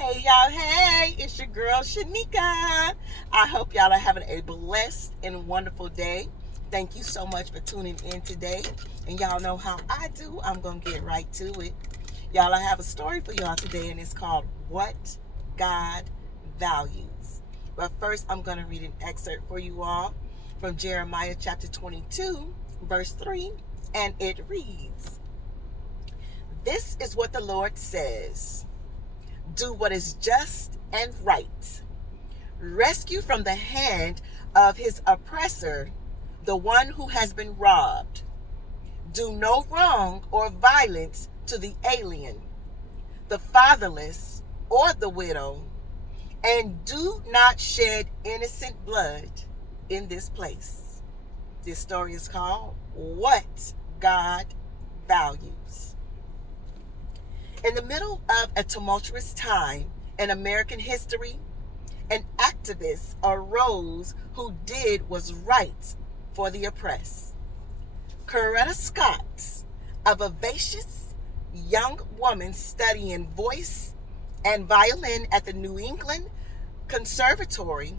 Hey y'all, hey, it's your girl Shanika. I hope y'all are having a blessed and wonderful day. Thank you so much for tuning in today. And y'all know how I do. I'm going to get right to it. Y'all, I have a story for y'all today, and it's called What God Values. But first, I'm going to read an excerpt for you all from Jeremiah chapter 22, verse 3, and it reads, "This is what the Lord says. Do what is just and right. Rescue from the hand of his oppressor the one who has been robbed. Do no wrong or violence to the alien, the fatherless, or the widow, and do not shed innocent blood in this place." This story is called What God Values. In the middle of a tumultuous time in American history, an activist arose who did what's right for the oppressed. Coretta Scott, a vivacious young woman studying voice and violin at the New England Conservatory,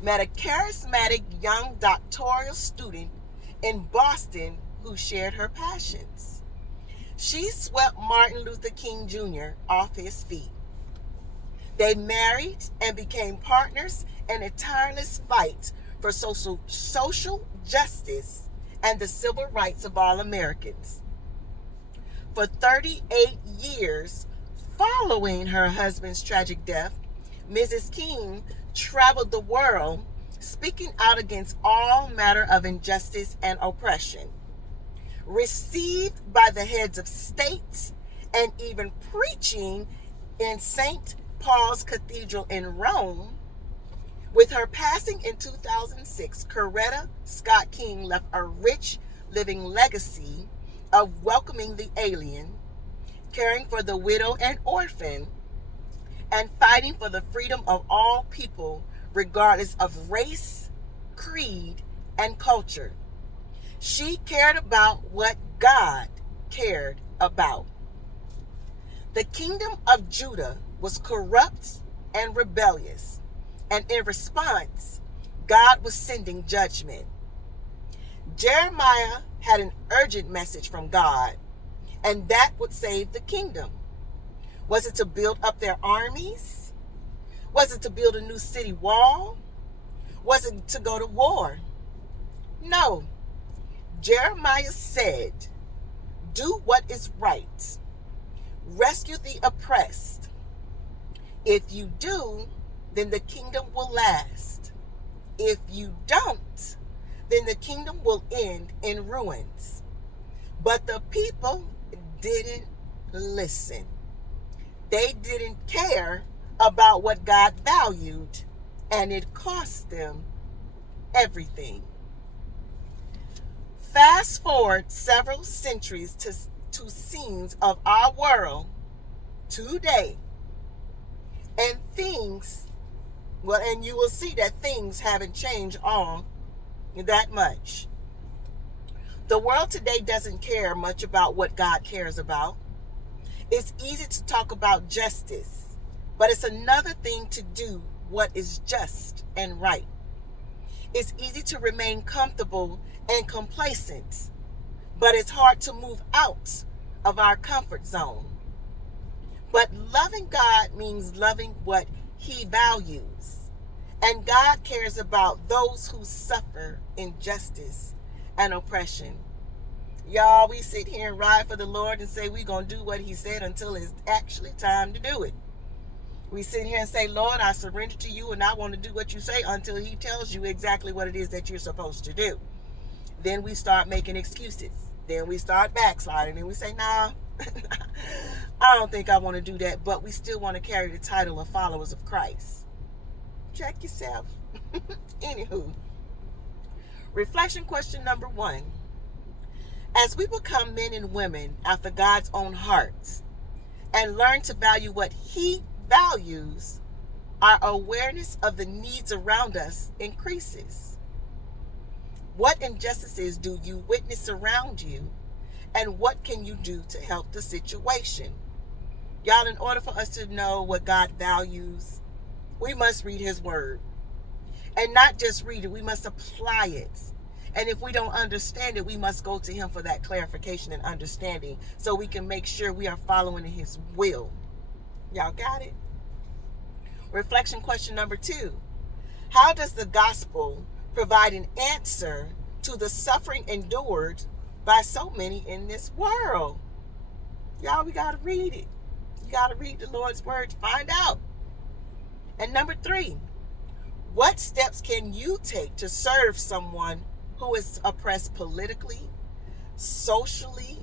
met a charismatic young doctoral student in Boston who shared her passions. She swept Martin Luther King Jr. off his feet. They married and became partners in a tireless fight for social justice and the civil rights of all Americans. For 38 years following her husband's tragic death, Mrs. King traveled the world speaking out against all manner of injustice and oppression. Received by the heads of state and even preaching in St. Paul's Cathedral in Rome. With her passing in 2006, Coretta Scott King left a rich living legacy of welcoming the alien, caring for the widow and orphan, and fighting for the freedom of all people regardless of race, creed, and culture. She cared about what God cared about. The kingdom of Judah was corrupt and rebellious, and in response, God was sending judgment. Jeremiah had an urgent message from God, and that would save the kingdom. Was it to build up their armies? Was it to build a new city wall? Was it to go to war? No. Jeremiah said, "Do what is right. Rescue the oppressed. If you do, then the kingdom will last. If you don't, then the kingdom will end in ruins." But the people didn't listen. They didn't care about what God valued, and it cost them everything. Fast forward several centuries to scenes of our world today, and and you will see that things haven't changed all that much. The world today doesn't care much about what God cares about. It's easy to talk about justice, but it's another thing to do what is just and right. It's easy to remain comfortable and complacent, but it's hard to move out of our comfort zone. But loving God means loving what He values. And God cares about those who suffer injustice and oppression. Y'all, we sit here and ride for the Lord and say we're going to do what He said until it's actually time to do it. We sit here and say, "Lord, I surrender to you and I want to do what you say," until He tells you exactly what it is that you're supposed to do. Then we start making excuses. Then we start backsliding and we say, "Nah, I don't think I want to do that," but we still want to carry the title of followers of Christ. Check yourself. Anywho, reflection question number 1. As we become men and women after God's own hearts and learn to value what He values, our awareness of the needs around us increases. What injustices do you witness around you, and what can you do to help the situation? Y'all, in order for us to know what God values, we must read his word. And not just read it, we must apply it. And if we don't understand it, we must go to him for that clarification and understanding so we can make sure we are following his will. Y'all got it? Reflection question number 2. How does the gospel provide an answer to the suffering endured by so many in this world? Y'all, we got to read it. You got to read the Lord's word to find out. And number 3, what steps can you take to serve someone who is oppressed politically, socially,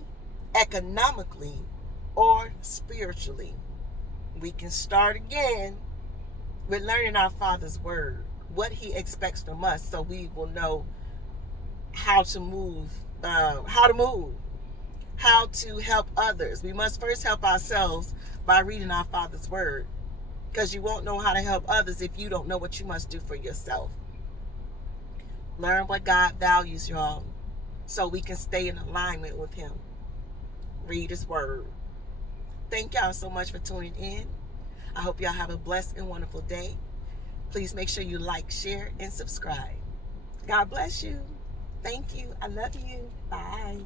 economically, or spiritually? We can start again with learning our Father's word, what he expects from us, so we will know how to move, how to help others. We must first help ourselves by reading our Father's word, because you won't know how to help others if you don't know what you must do for yourself. Learn what God values, y'all, so we can stay in alignment with him. Read his word. Thank y'all so much for tuning in. I hope y'all have a blessed and wonderful day. Please make sure you like, share, and subscribe. God bless you. Thank you. I love you. Bye.